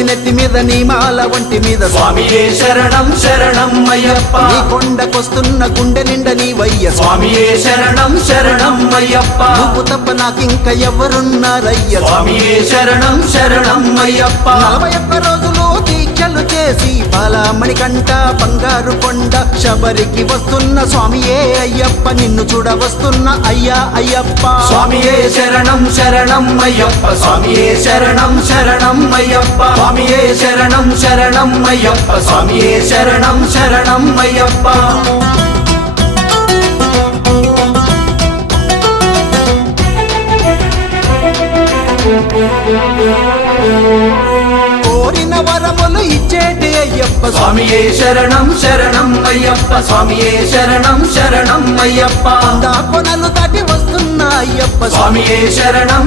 స్వామి నెత్తి మీద నీ మాల ఒంటి మీద స్వామియే శరణం శరణం అయ్యప్ప నీ కొండకొస్తున్న గుండె నిండా నీ వయ్య స్వామియే శరణం శరణం అయ్యప్ప నువ్వు తప్ప నాకింక ఎవరున్నారయ్య స్వామియే శరణం శరణం అయ్యప్ప 41 రోజులు దీక్షలు చేసి బాలమణి కంట బంగారు కొండ శబరికి వస్తున్న స్వామియే అయ్యప్ప నిన్ను చూడ వస్తున్న అయ్యా అయ్యప్ప స్వామియే శరణం శరణం అయ్యప్ప స్వామియే శరణం శరణం అయ్యప్ప స్వామియే శరణం శరణం అయ్యప్ప స్వామియే శరణం శరణం అయ్యప్ప కోరిన వరములు ఇచ్చేటి అయ్యప్ప స్వామియే శరణం శరణం అయ్యప్ప స్వామియే శరణం శరణం అయ్యప్ప కొనలు దాటి వస్తున్న అయ్యప్ప స్వామియే శరణం